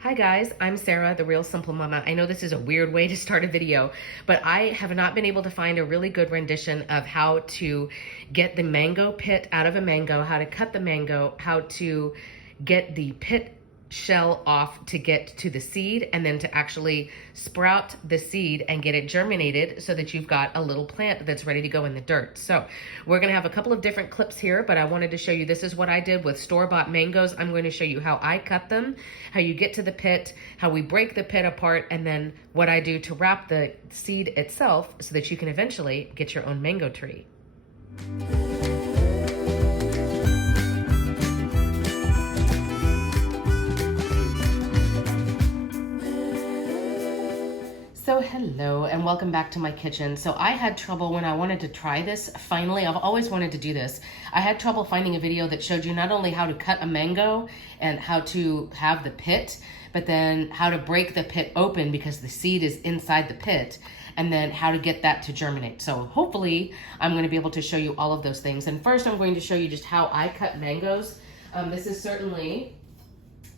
Hi guys, I'm Sarah, the Real Simple Mama. I know this is a weird way to start a video, but I have not been able to find a really good rendition of how to get the mango pit out of a mango, how to cut the mango, how to get the pit shell off to get to the seed, and then to actually sprout the seed and get it germinated so that you've got a little plant that's ready to go in the dirt. So we're gonna have a couple of different clips here, but I wanted to show you, this is what I did with store-bought mangoes. I'm going to show you how I cut them, how you get to the pit, how we break the pit apart, and then what I do to wrap the seed itself so that you can eventually get your own mango tree. So hello and welcome back to my kitchen. So I had trouble when I wanted to try this. Finally, I've always wanted to do this. I had trouble finding a video that showed you not only how to cut a mango and how to have the pit, but then how to break the pit open because the seed is inside the pit, and then how to get that to germinate. So hopefully I'm going to be able to show you all of those things. And first I'm going to show you just how I cut mangoes. This is certainly,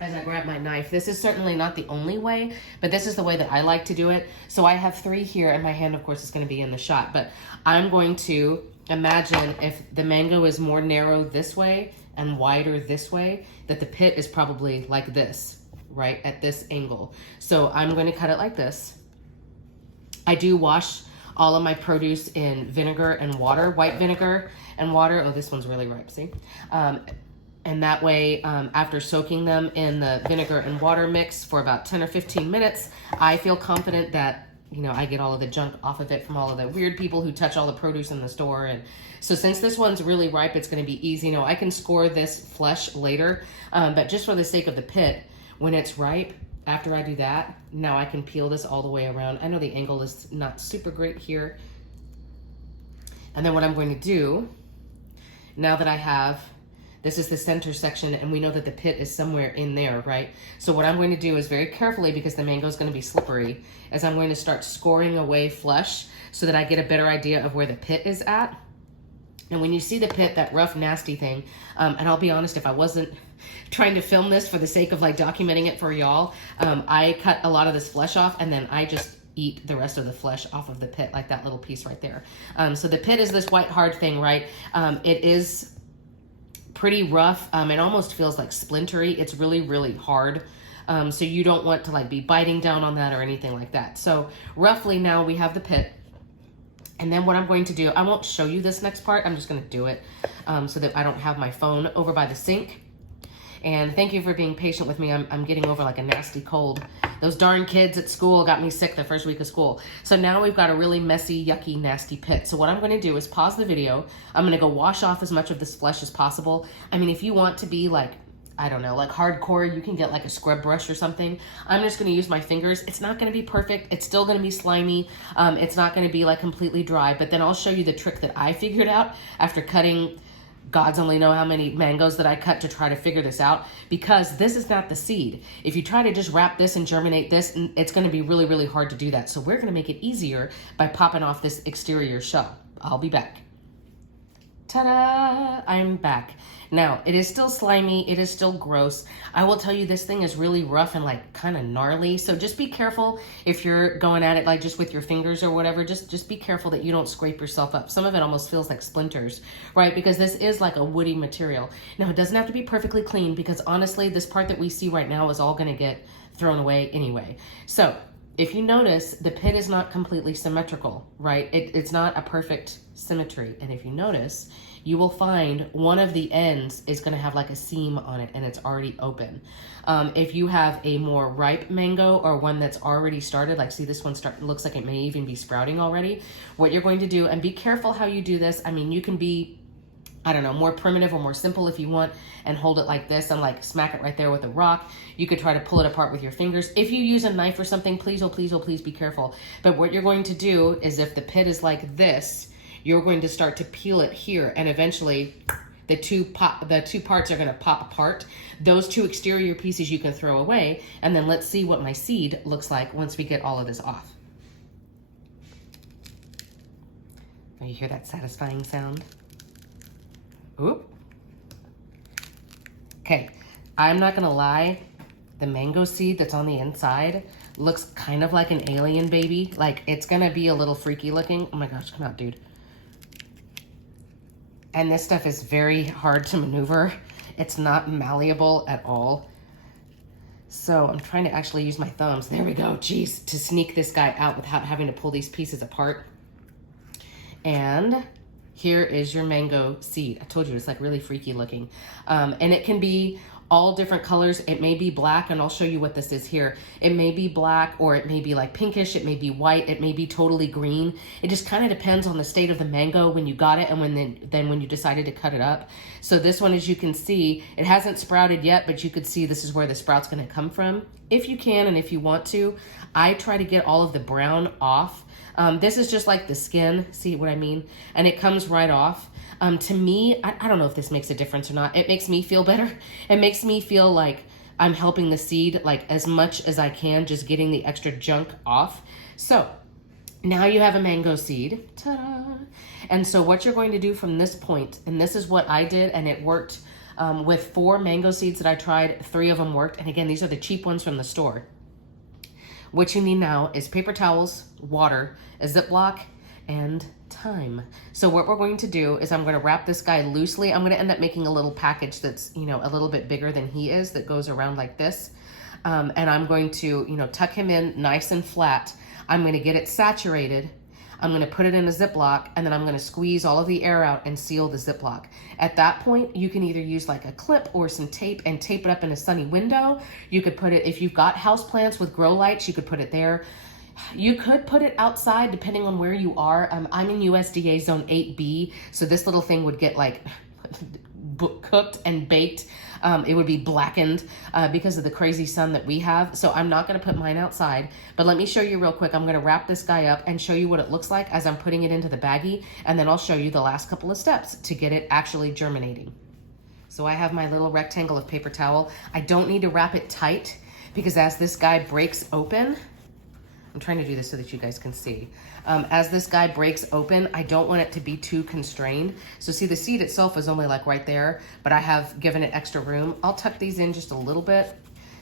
as I grab my knife, this is certainly not the only way, but this is the way that I like to do it. So I have 3 here, and my hand, of course, is going to be in the shot, but I'm going to imagine if the mango is more narrow this way and wider this way, that the pit is probably like this, right, at this angle. So I'm going to cut it like this. I do wash all of my produce in vinegar and water, white vinegar and water. Oh, this one's really ripe, see? And that way, after soaking them in the vinegar and water mix for about 10 or 15 minutes, I feel confident that, you know, I get all of the junk off of it from all of the weird people who touch all the produce in the store. And so since this one's really ripe, it's going to be easy. You know, I can score this flesh later, but just for the sake of the pit, when it's ripe, after I do that, now I can peel this all the way around. I know the angle is not super great here. And then what I'm going to do, now that I have, this is the center section, and we know that the pit is somewhere in there, right? So what I'm going to do is very carefully, because the mango is going to be slippery, is I'm going to start scoring away flesh so that I get a better idea of where the pit is at. And when you see the pit, that rough, nasty thing, and I'll be honest, if I wasn't trying to film this for the sake of like documenting it for y'all, I cut a lot of this flesh off, and then I just eat the rest of the flesh off of the pit, like that little piece right there. So the pit is this white hard thing, right? It is pretty rough. It almost feels like splintery. It's really, really hard. So you don't want to like be biting down on that or anything like that. So roughly now we have the pit. And then what I'm going to do, I won't show you this next part. I'm just going to do it so that I don't have my phone over by the sink. And thank you for being patient with me. I'm getting over like a nasty cold. Those darn kids at school got me sick the first week of school. So now we've got a really messy, yucky, nasty pit. So what I'm going to do is pause the video. I'm going to go wash off as much of this flesh as possible. I mean, if you want to be like, I don't know, like hardcore, you can get like a scrub brush or something. I'm just going to use my fingers. It's not going to be perfect. It's still going to be slimy. It's not going to be like completely dry. But then I'll show you the trick that I figured out after cutting, God's only know how many mangoes that I cut to try to figure this out, because this is not the seed. If you try to just wrap this and germinate this, it's going to be really, really hard to do that. So we're going to make it easier by popping off this exterior shell. I'll be back. Ta-da! I'm back. Now, it is still slimy. It is still gross. I will tell you, this thing is really rough and like kind of gnarly. So just be careful if you're going at it like just with your fingers or whatever. Just be careful that you don't scrape yourself up. Some of it almost feels like splinters, right? Because this is like a woody material. Now, it doesn't have to be perfectly clean, because honestly, this part that we see right now is all going to get thrown away anyway. So if you notice, the pit is not completely symmetrical, right? It's not a perfect symmetry. And if you notice, you will find one of the ends is going to have like a seam on it, and it's already open. If you have a more ripe mango or one that's already started, like see this one looks like it may even be sprouting already, what you're going to do, and be careful how you do this. I mean, you can be, I don't know, more primitive or more simple if you want, and hold it like this and like smack it right there with a rock. You could try to pull it apart with your fingers. If you use a knife or something, please, oh please, oh please be careful. But what you're going to do is, if the pit is like this, you're going to start to peel it here, and eventually the two parts are going to pop apart. Those 2 exterior pieces you can throw away, and then let's see what my seed looks like once we get all of this off. Oh, you hear that satisfying sound? Oop. Okay, I'm not gonna lie, the mango seed that's on the inside looks kind of like an alien baby. Like, it's gonna be a little freaky looking. Oh my gosh, come out, dude. And this stuff is very hard to maneuver. It's not malleable at all. So I'm trying to actually use my thumbs. There we go, geez, to sneak this guy out without having to pull these pieces apart. And here is your mango seed. I told you, it's like really freaky looking. And it can be all different colors. It may be black, and I'll show you what this is here. It may be black, or it may be like pinkish, it may be white, it may be totally green. It just kind of depends on the state of the mango when you got it and when you decided to cut it up. So this one, as you can see, it hasn't sprouted yet, but you could see this is where the sprout's gonna come from. If you can and if you want to, I try to get all of the brown off. This is just like the skin, see what I mean? And it comes right off. To me, I don't know if this makes a difference or not. It makes me feel better. It makes me feel like I'm helping the seed like as much as I can, just getting the extra junk off. So now you have a mango seed. Ta-da! And so what you're going to do from this point, and this is what I did, and it worked with 4 mango seeds that I tried, 3 of them worked. And again, these are the cheap ones from the store. What you need now is paper towels, water, a Ziploc, and time. So what we're going to do is I'm going to wrap this guy loosely. I'm going to end up making a little package that's, you know, a little bit bigger than he is, that goes around like this. And I'm going to, you know, tuck him in nice and flat. I'm going to get it saturated. I'm going to put it in a Ziploc, and then I'm going to squeeze all of the air out and seal the Ziploc. At that point, you can either use like a clip or some tape and tape it up in a sunny window. You could put it, if you've got houseplants with grow lights, you could put it there. You could put it outside depending on where you are. I'm in USDA zone 8B, so this little thing would get like cooked and baked. It would be blackened because of the crazy sun that we have. So I'm not gonna put mine outside, but let me show you real quick. I'm gonna wrap this guy up and show you what it looks like as I'm putting it into the baggie, and then I'll show you the last couple of steps to get it actually germinating. So I have my little rectangle of paper towel. I don't need to wrap it tight because as this guy breaks open, I'm trying to do this so that you guys can see. As this guy breaks open, I don't want it to be too constrained. So see, the seed itself is only like right there, but I have given it extra room. I'll tuck these in just a little bit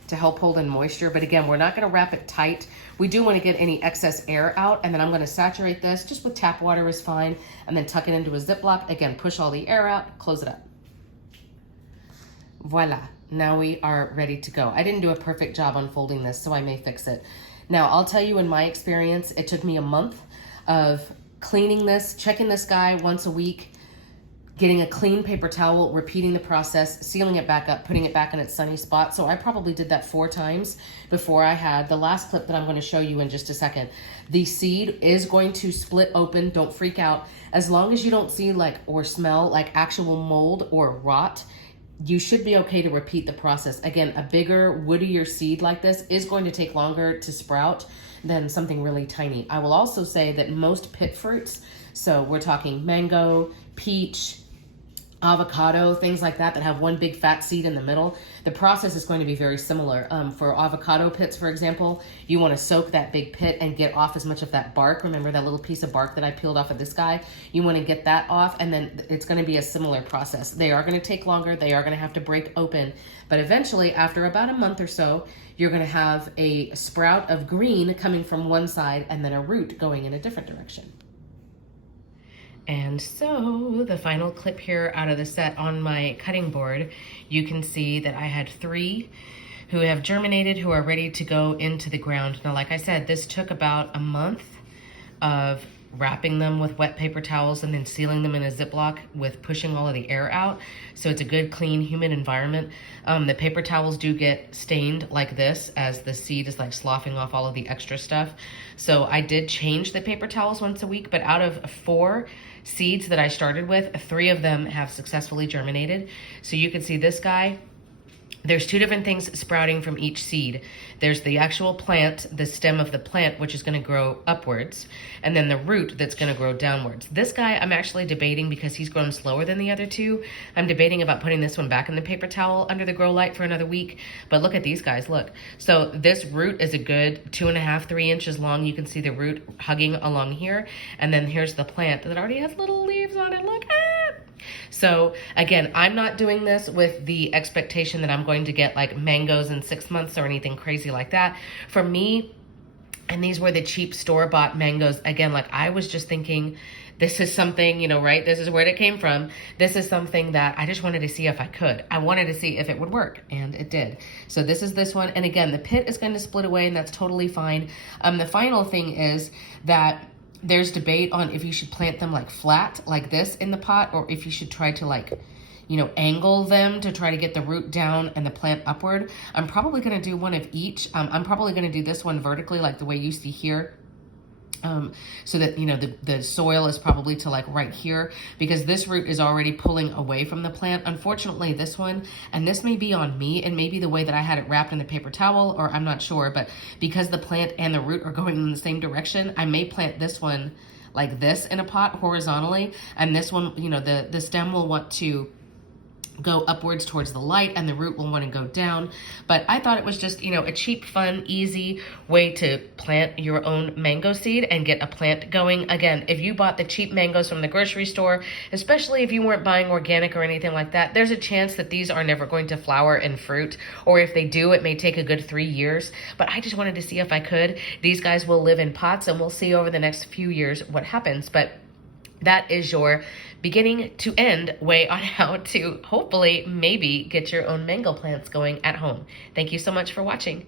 to help hold in moisture. But again, we're not gonna wrap it tight. We do wanna get any excess air out, and then I'm gonna saturate this just with tap water is fine, and then tuck it into a Ziploc. Again, push all the air out, close it up. Voila, now we are ready to go. I didn't do a perfect job unfolding this, so I may fix it. Now, I'll tell you in my experience, it took me a month of cleaning this, checking this guy once a week, getting a clean paper towel, repeating the process, sealing it back up, putting it back in its sunny spot. So I probably did that 4 times before I had the last clip that I'm going to show you in just a second. The seed is going to split open. Don't freak out. As long as you don't see like or smell like actual mold or rot, you should be okay to repeat the process. Again, a bigger, woodier seed like this is going to take longer to sprout than something really tiny. I will also say that most pit fruits, so we're talking mango, peach, avocado, things like that have one big fat seed in the middle, the process is going to be very similar. For avocado pits, for example, you want to soak that big pit and get off as much of that bark. Remember that little piece of bark that I peeled off of this guy? You want to get that off, and then it's going to be a similar process. They are going to take longer. They are going to have to break open, but eventually, after about a month or so, you're going to have a sprout of green coming from one side and then a root going in a different direction. And so the final clip here out of the set on my cutting board, you can see that I had 3 who have germinated, who are ready to go into the ground. Now, like I said, this took about a month of wrapping them with wet paper towels and then sealing them in a Ziploc with pushing all of the air out. So it's a good, clean, humid environment. The paper towels do get stained like this as the seed is like sloughing off all of the extra stuff. So I did change the paper towels once a week, but out of 4 seeds that I started with, 3 of them have successfully germinated. So you can see this guy, there's 2 different things sprouting from each seed. There's the actual plant, the stem of the plant, which is going to grow upwards, and then the root that's going to grow downwards. This guy, I'm actually debating, because he's grown slower than the other 2, I'm debating about putting this one back in the paper towel under the grow light for another week. But look at these guys, look. So this root is a good 2.5, 3 inches long. You can see the root hugging along here. And then here's the plant that already has little leaves on it. Look, ah! So again, I'm not doing this with the expectation that I'm going to get like mangoes in 6 months or anything crazy like that. For me, and these were the cheap store-bought mangoes. Again, like I was just thinking, this is something, you know, right? This is where it came from. This is something that I just wanted to see if I could. I wanted to see if it would work, and it did. So this is this one. And again, the pit is going to split away, and that's totally fine. The final thing is that there's debate on if you should plant them like flat, like this in the pot, or if you should try to like, you know, angle them to try to get the root down and the plant upward. I'm probably going to do one of each. I'm probably going to do this one vertically like the way you see here. So that, you know, the soil is probably to like right here, because this root is already pulling away from the plant. Unfortunately, this one, and this may be on me, and maybe the way that I had it wrapped in the paper towel, or I'm not sure, but because the plant and the root are going in the same direction, I may plant this one like this in a pot horizontally, and this one, you know, the stem will want to go upwards towards the light, and the root will want to go down. But I thought it was just, you know, a cheap, fun, easy way to plant your own mango seed and get a plant going. Again, if you bought the cheap mangoes from the grocery store, especially if you weren't buying organic or anything like that, there's a chance that these are never going to flower and fruit, or if they do, it may take a good 3 years. But I just wanted to see if I could. These guys will live in pots, and we'll see over the next few years what happens. But that is your beginning to end way on how to hopefully maybe get your own mango plants going at home. Thank you so much for watching.